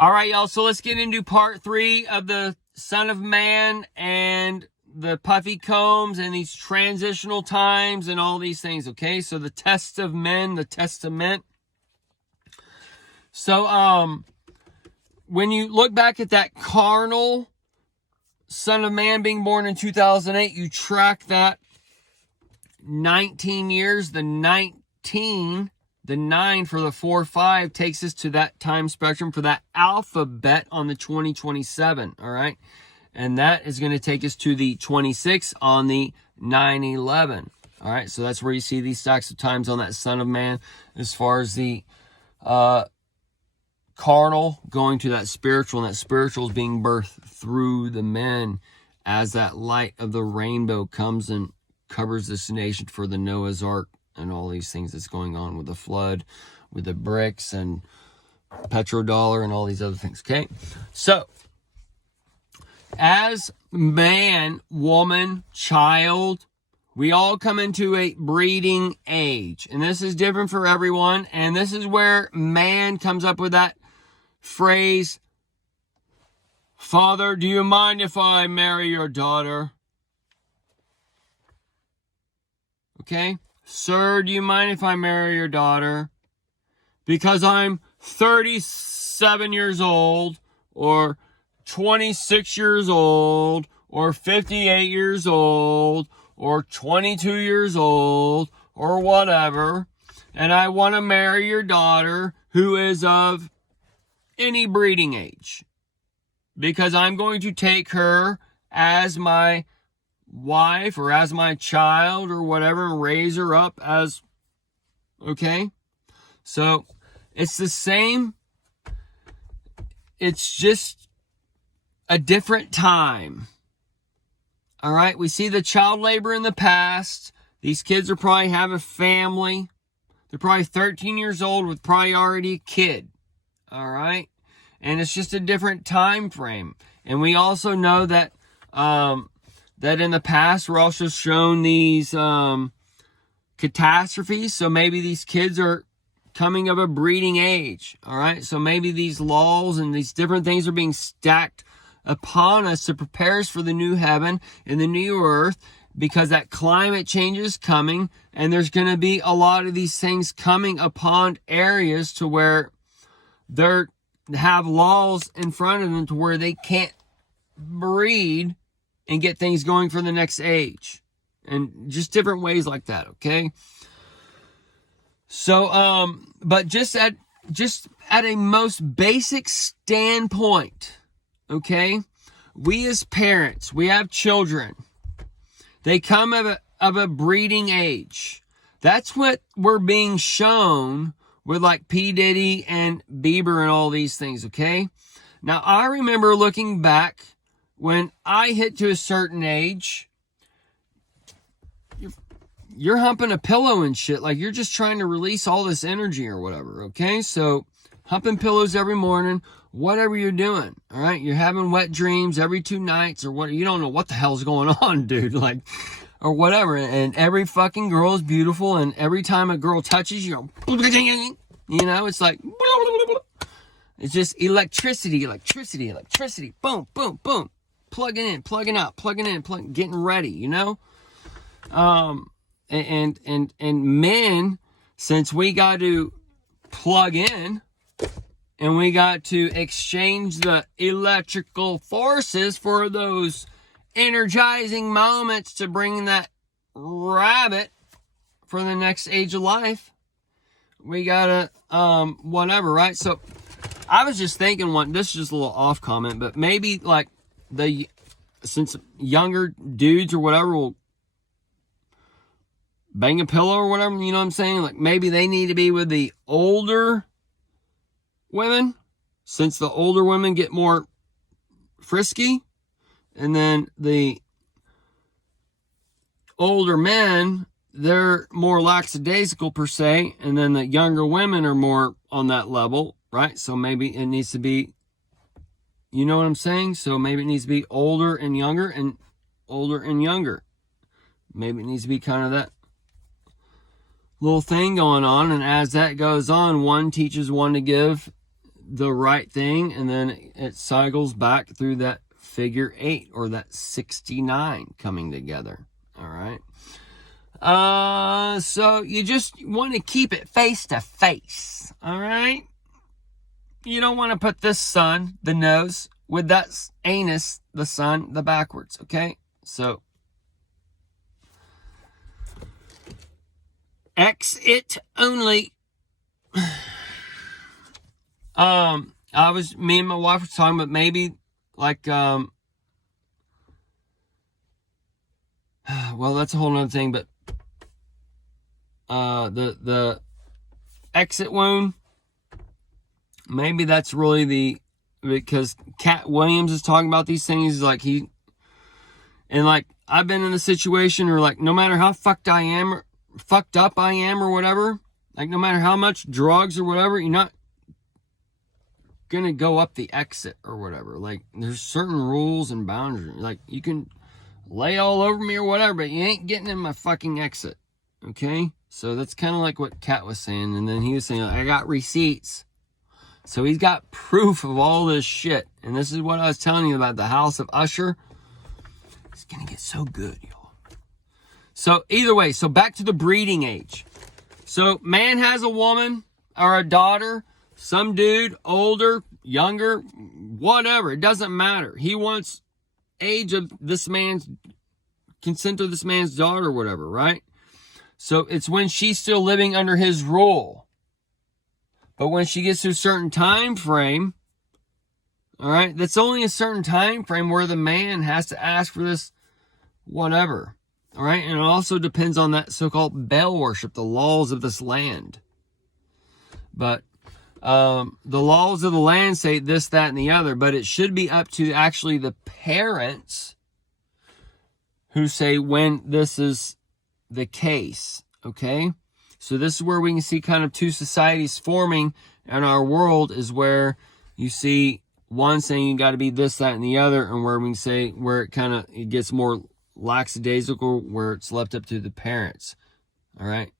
All right, y'all. So let's get into part 3 of the Son of Man and the puffy combs and these transitional times and all these things. Okay, so the test of men, the testament. So when you look back at that carnal Son of Man being born in 2008, you track that 19 years, the 9 for the 4-5 takes us to that time spectrum for that alphabet on the 2027. All right. And that is going to take us to the 26 on the 9-11. All right. So that's where you see these stacks of times on that Son of Man as far as the carnal going to that spiritual, and that spiritual is being birthed through the men as that light of the rainbow comes and covers this nation for the Noah's Ark and all these things that's going on with the flood, with the bricks and petrodollar and all these other things. Okay, so as man, woman, child, we all come into a breeding age, and this is different for everyone. And this is where man comes up with that phrase, "Father, do you mind if I marry your daughter?" Okay. "Sir, do you mind if I marry your daughter? Because I'm 37 years old, or 26 years old, or 58 years old, or 22 years old, or whatever, and I want to marry your daughter who is of any breeding age, because I'm going to take her as my wife or as my child or whatever and raise her up as," okay? So it's the same. It's just a different time. All right. We see the child labor in the past. These kids are probably having family. They're probably 13 years old with probably already a kid. All right. And it's just a different time frame. And we also know that, that in the past we're also shown these catastrophes. So maybe these kids are coming of a breeding age. All right. So maybe these laws and these different things are being stacked upon us to prepare us for the new heaven and the new earth, because that climate change is coming, and there's going to be a lot of these things coming upon areas to where they have laws in front of them to where they can't breed and get things going for the next age, and just different ways like that. Okay. So, but just at a most basic standpoint, okay, we as parents, we have children. They come of a breeding age. That's what we're being shown with like P. Diddy and Bieber and all these things, okay? Now, I remember looking back when I hit to a certain age, you're humping a pillow and shit. Like, you're just trying to release all this energy or whatever, okay? So, humping pillows every morning, whatever you're doing, all right? You're having wet dreams every 2 nights or what. You don't know what the hell's going on, dude. Like, or whatever. And every fucking girl is beautiful. And every time a girl touches you, you know, it's like, it's just electricity. Boom, boom, boom. Plugging in, plugging out, plugging in, getting ready, you know? And men, since we got to plug in and we got to exchange the electrical forces for those energizing moments to bring that rabbit for the next age of life, we gotta whatever, right? So I was just thinking, this is just a little off comment, but maybe like since younger dudes or whatever will bang a pillow or whatever, you know what I'm saying? Like, maybe they need to be with the older women, since the older women get more frisky, and then the older men, they're more lackadaisical per se, and then the younger women are more on that level, right? So maybe it needs to be, you know what I'm saying? So maybe it needs to be older and younger and older and younger. Maybe it needs to be kind of that little thing going on, and as that goes on, one teaches one to give the right thing, and then it cycles back through that figure 8 or that 69 coming together. All right. So you just want to keep it face to face. All right. You don't want to put this sun, the nose, with that anus, the sun, the backwards. Okay. So exit only. Me and my wife were talking about maybe like, well, that's a whole nother thing, but, the exit wound, maybe that's really because Cat Williams is talking about these things, like I've been in a situation where, like, no matter how fucked up I am or whatever, like, no matter how much drugs or whatever, you're not gonna go up the exit or whatever. Like, there's certain rules and boundaries. Like, you can lay all over me or whatever, but you ain't getting in my fucking exit. Okay? So that's kind of like what Kat was saying. And then he was saying, I got receipts. So he's got proof of all this shit. And this is what I was telling you about the House of Usher. It's gonna get so good, y'all. So either way, so back to the breeding age. So man has a woman or a daughter, some dude, older, younger, whatever. It doesn't matter. He wants age of this man's, consent of this man's daughter or whatever, right? So it's when she's still living under his rule. But when she gets to a certain time frame, all right, that's only a certain time frame where the man has to ask for this whatever. All right, and it also depends on that so-called Baal worship, the laws of this land. But the laws of the land say this, that, and the other, but it should be up to actually the parents who say when this is the case, okay? So this is where we can see kind of two societies forming in our world, is where you see one saying you got to be this, that, and the other, and where we can say where it gets more lackadaisical, where it's left up to the parents, all right?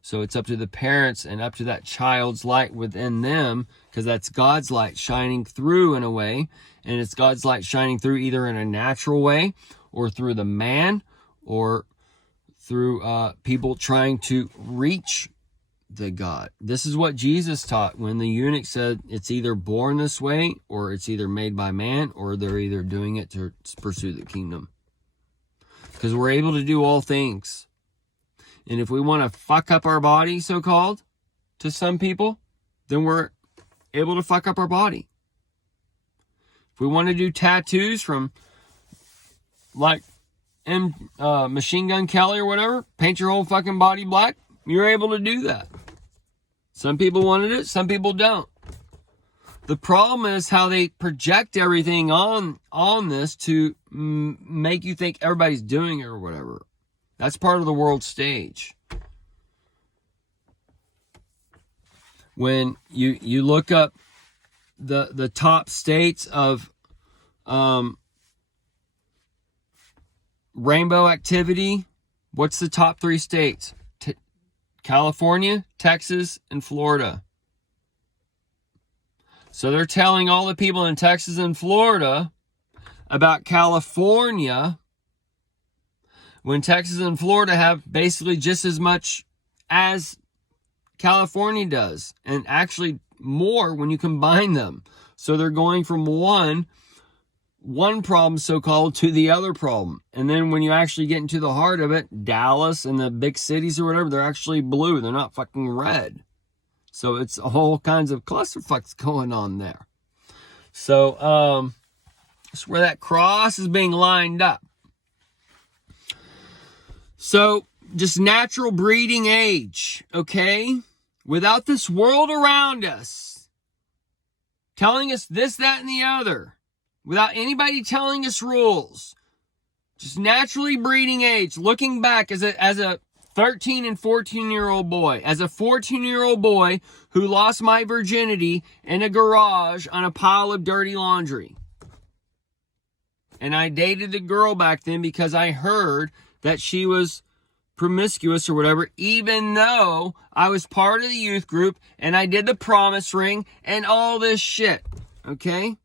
So it's up to the parents and up to that child's light within them, because that's God's light shining through in a way. And it's God's light shining through either in a natural way or through the man or through people trying to reach the God. This is what Jesus taught when the eunuch said it's either born this way or it's either made by man, or they're either doing it to pursue the kingdom. Because we're able to do all things. And if we want to fuck up our body, so-called, to some people, then we're able to fuck up our body. If we want to do tattoos from, like, Machine Gun Kelly or whatever, paint your whole fucking body black, you're able to do that. Some people wanted it, some people don't. The problem is how they project everything on this to make you think everybody's doing it or whatever. That's part of the world stage. When you look up the top states of rainbow activity, what's the top 3 states? California, Texas, and Florida. So they're telling all the people in Texas and Florida about California, when Texas and Florida have basically just as much as California does, and actually more when you combine them. So they're going from one problem, so-called, to the other problem. And then when you actually get into the heart of it, Dallas and the big cities or whatever, they're actually blue. They're not fucking red. So it's all kinds of clusterfucks going on there. So it's where that cross is being lined up. So just natural breeding age, okay? Without this world around us telling us this, that, and the other, without anybody telling us rules, just naturally breeding age, looking back as a 13 and 14-year-old boy, as a 14-year-old boy who lost my virginity in a garage on a pile of dirty laundry. And I dated the girl back then because I heard that she was promiscuous or whatever, even though I was part of the youth group and I did the promise ring and all this shit. Okay?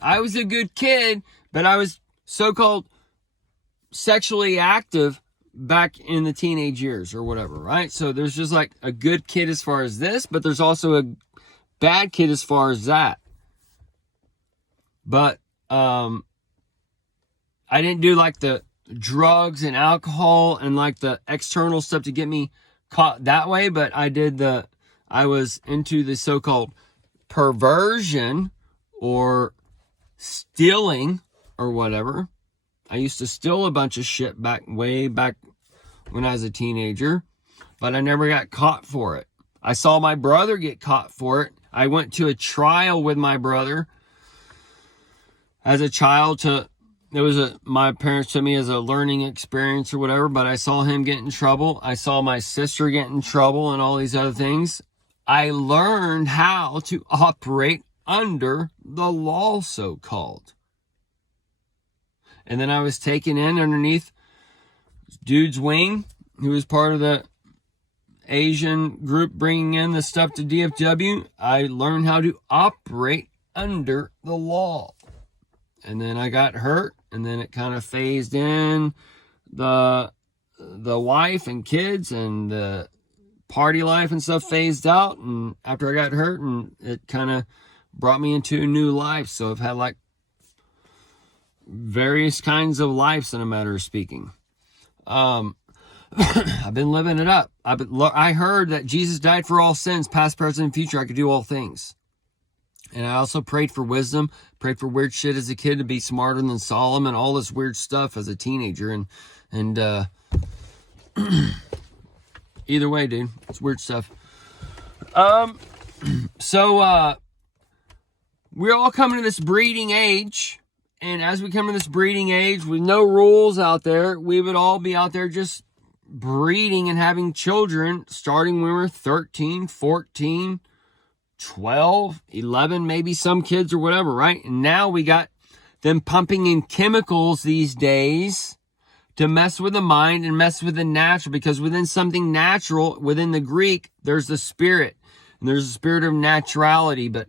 I was a good kid, but I was so-called sexually active back in the teenage years or whatever, right? So there's just like a good kid as far as this, but there's also a bad kid as far as that. But I didn't do like the drugs and alcohol and like the external stuff to get me caught that way, but I was into the so-called perversion or stealing or whatever. I used to steal a bunch of shit way back when I was a teenager, but I never got caught for it. I saw my brother get caught for it. I went to a trial with my brother as a child my parents took me as a learning experience or whatever, but I saw him get in trouble. I saw my sister get in trouble and all these other things. I learned how to operate under the law, so-called. And then I was taken in underneath dude's wing, who was part of the Asian group bringing in the stuff to DFW. I learned how to operate under the law. And then I got hurt, and then it kind of phased in the wife and kids, and the party life and stuff phased out. And after I got hurt, and it kind of brought me into a new life. So I've had like various kinds of lives in a matter of speaking. I've been living it up. I heard that Jesus died for all sins, past, present, and future. I could do all things. And I also prayed for wisdom, prayed for weird shit as a kid to be smarter than Solomon, all this weird stuff as a teenager. And either way, dude, it's weird stuff. So we're all coming to this breeding age. And as we come to this breeding age with no rules out there, we would all be out there just breeding and having children starting when we were 13, 14, 12, 11, maybe some kids or whatever, right? And now we got them pumping in chemicals these days to mess with the mind and mess with the natural, because within something natural, within the Greek, there's the spirit, and there's a spirit of naturality,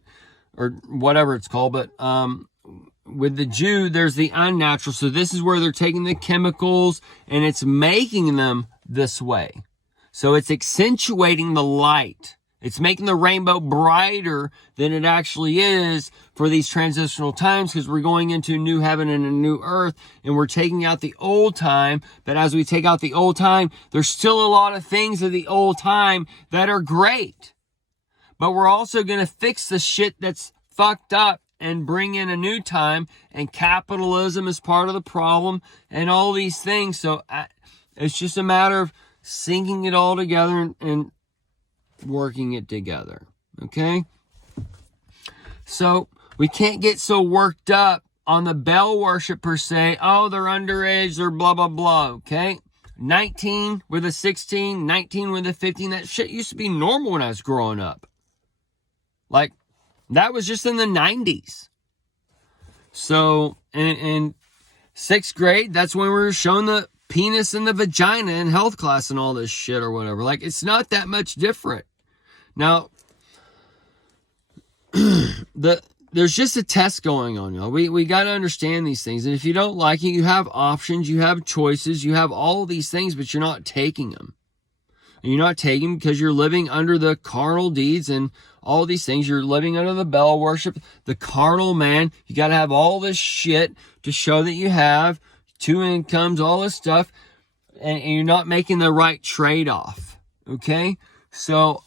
or whatever it's called, but with the Jew, there's the unnatural. So this is where they're taking the chemicals and it's making them this way. So it's accentuating the light. It's making the rainbow brighter than it actually is for these transitional times, because we're going into a new heaven and a new earth, and we're taking out the old time. But as we take out the old time, there's still a lot of things of the old time that are great. But we're also going to fix the shit that's fucked up and bring in a new time, and capitalism is part of the problem and all these things. So it's just a matter of syncing it all together and working it together. Okay? So we can't get so worked up on the Bell worship per se. Oh, they're underage, they're blah, blah, blah. Okay? 19 with a 16, 19 with a 15. That shit used to be normal when I was growing up. Like, that was just in the 90s. So, in 6th grade, that's when we were showing the penis and the vagina in health class and all this shit or whatever. Like, it's not that much different. Now, there's just a test going on, y'all. We got to understand these things. And if you don't like it, you have options, you have choices, you have all these things, but you're not taking them. And you're not taking them because you're living under the carnal deeds and all these things. You're living under the Bell worship, the carnal man. You got to have all this shit to show that you have 2 incomes, all this stuff, and you're not making the right trade-off. Okay? So,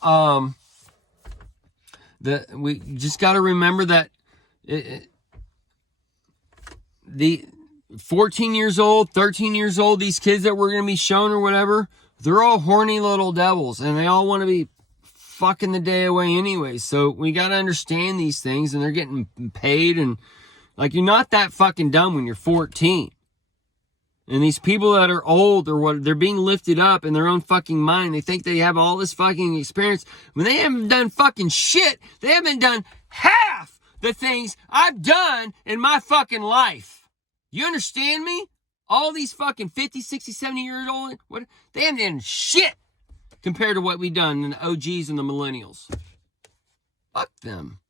we just got to remember that the 14 years old, 13 years old, these kids that we're going to be shown or whatever, they're all horny little devils, and they all want to be fucking the day away anyway. So we got to understand these things, and they're getting paid, and like, you're not that fucking dumb when you're 14. And these people that are old or what, they're being lifted up in their own fucking mind. They think they have all this fucking experience when they haven't done fucking shit. They haven't done half the things I've done in my fucking life. You understand me? All these fucking 50, 60, 70 years old, they haven't done shit compared to what we done in the OGs and the millennials. Fuck them.